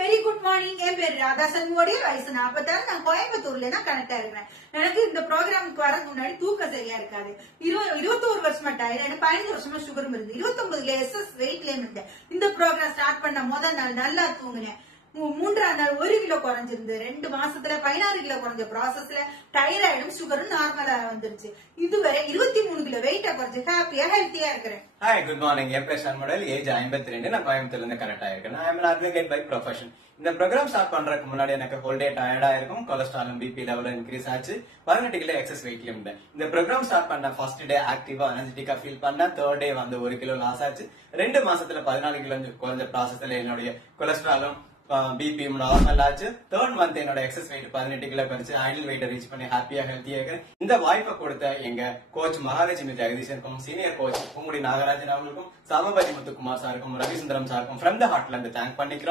Very good morning. என் பேரு ராதா சண்முகோடைய வயசு 46. நான் கோயம்புத்தூர்ல தான் கனெக்டா இருக்கிறேன். எனக்கு இந்த ப்ரோக்ராமுக்கு வரதுக்கு முன்னாடி தூக்கம் சரியா இருக்காது. 21 வருஷமா டயர்ட், எனக்கு 15 வருஷமா சுகரும் இருந்து 29 SS வெயிட்லயும் இருந்தேன். இந்த ப்ரோக்ராம் ஸ்டார்ட் பண்ண முதல் நாள் நல்லா தூங்குனேன். 3ஆம் நாள் 1 கிலோ குறைஞ்சிருந்து 2 மாசத்துல 16 கிலோ குறைஞ்ச ப்ராசஸ்ல தைராய்டும் சுகரும் நார்மலா வந்துருச்சு. இதுவரை 23 கிலோ வெயிட்ட குறைஞ்சு ஹாப்பியா ஹெல்த்தியா இருக்கிறேன். Hi, good morning. என் பேர் சண்முகல். ஏஜ் 52. நான் கோயம்புத்தூர்ல இருந்து கனெக்ட் ஆயிருக்கேன். I am an advocate by profession. இந்த ப்ரோக்ராம் ஸ்டார்ட் பண்றதுக்கு முன்னாடி எனக்கு ஹோல் டே டயர்டா இருக்கும். கொலஸ்ட்ராலும் பிபி லெவலும் இன்க்ரீஸ் ஆச்சு. 18 கிலோ எக்ஸஸ் வெயிட்ல இருந்தேன். இந்த ப்ரோக்ராம் ஸ்டார்ட் பண்ண ஃபர்ஸ்ட் டே ஆக்டிவா எனர்ஜெட்டிக்கா ஃபீல் பண்ண. 3rd டே வந்து 1 கிலோ லாஸ் ஆச்சு. 2 மாசத்துல 14 கிலோ குறைஞ்ச ப்ராசஸ்ல என்னுடைய கொலஸ்ட்ராலும் பிபி நார்மல் ஆச்சு. 3rd மந்த் என்னோட எக்ஸஸ் வெயிட் 18 கிலோ குறைச்சு ஐடியல் வெயிட் ரீச் பண்ணி ஹாப்பியா ஹெல்த்தியா இருக்கேன். இந்த வாய்ப்பை கொடுத்த எங்க coach Mahalakshmi ஜெகதீஷனுக்கும், senior coach Poongudi Nagarajan அவங்களுக்கும், சாமபாஜி முத்துக்குமார் சாருக்கும், ரவிசுந்தரம் சாருக்கும் ஃப்ரம் த ஹார்ட்ல இருந்து தேங்க் பண்ணிக்கிறோம்.